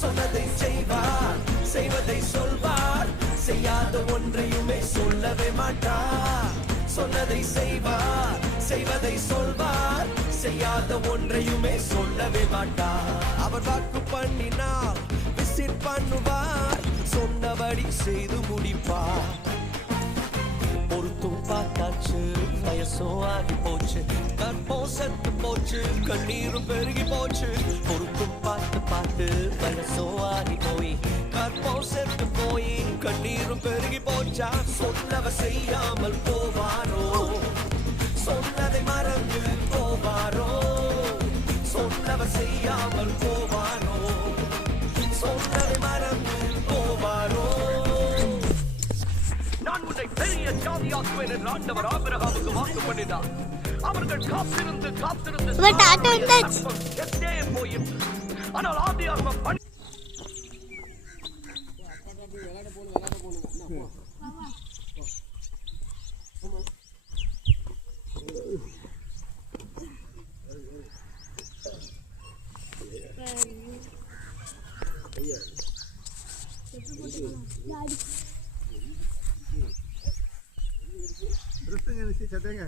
சொன்னதை செய்வார், செய்வதை சொல்வார், செய்யாத ஒன்றையுமே சொல்லவே மாட்டார். சொன்னதை செய்வார், செய்வதை சொல்வார், செய்யாத ஒன்றையுமே சொல்லவே மாட்டார். அவர் வாக்கு பண்ணினால் விசிட் பண்ணுவார், சொன்னபடி செய்து முடிப்பார். பொறுத்தும் பார்த்தாச்சு, வயசோ ஆகி போச்சு, கற்பம் செத்து போச்சு, கண்ணீரும் பெருகி போச்சு. பொறுத்தும் பார்த்து பார்த்து வயசோ ஆகி போய் கற்பம் செத்து போய் கண்ணீரும் பெருகி போச்சா. சொன்னவ செய்யாமல் போவாரோ, சொன்னதை மறந்து போவாரோ, சொன்னவ செய்யாமல் போவாரோ, சொன்னதை மறந்து போவாரோ. நான் உன்னை பெரிய ஜாதியாக்குவேன் என்று ஆண்டவர் ஆபிரகாமுக்கு வாக்கு பண்ணினார். அவர்கள் காத்திருந்து காத்திருந்து போயிற்று. ஆனால் ஆதியாகமம் Terus tanya si catenya.